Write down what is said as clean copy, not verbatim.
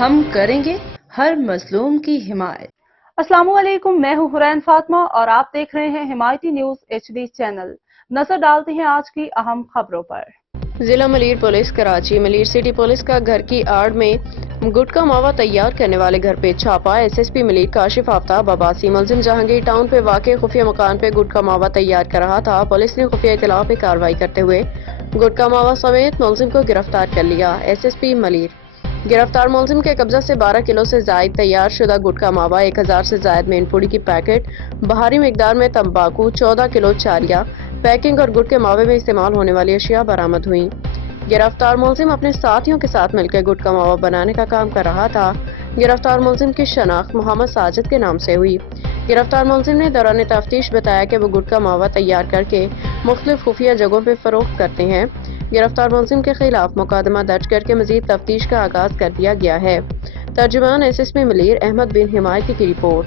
ہم کریں گے ہر مظلوم کی حمایت۔ السلام علیکم، میں ہوں حرین فاطمہ اور آپ دیکھ رہے ہیں حمایتی نیوز HD چینل۔ نظر ڈالتے ہیں آج کی اہم خبروں پر۔ ضلع Malir police Karachi Malir city police کا گھر کی آڑ میں گٹکا ماوا تیار کرنے والے گھر پہ چھاپا۔ SSP ملیر کاشف آفتاب عباسی ملزم جہانگیر ٹاؤن پہ واقع خفیہ مکان پہ گٹکا ماوا تیار کر رہا تھا۔ پولیس نے خفیہ اطلاع پہ کارروائی کرتے ہوئے گٹکا ماوا سمیت ملزم کو گرفتار کر لیا۔ SSP ملیر گرفتار ملزم کے قبضہ سے 12 کلو سے زائد تیار شدہ گٹکا ماوا، 1000 سے زائد مین پوڑی کی پیکٹ، بھاری مقدار میں تمباکو، 14 کلو چالیا، پیکنگ اور گٹکے ماوے میں استعمال ہونے والی اشیاء برآمد ہوئیں۔ گرفتار ملزم اپنے ساتھیوں کے ساتھ مل کر گٹکا ماوا بنانے کا کام کر رہا تھا۔ گرفتار ملزم کی شناخت محمد ساجد کے نام سے ہوئی۔ گرفتار ملزم نے دوران تفتیش بتایا کہ وہ گٹکا ماوا تیار کر کے مختلف خفیہ جگہوں پہ فروخت کرتے ہیں۔ گرفتار ملزم کے خلاف مقدمہ درج کر کے مزید تفتیش کا آغاز کر دیا گیا ہے۔ ترجمان SSP ملیر احمد بن حمایتی کی رپورٹ۔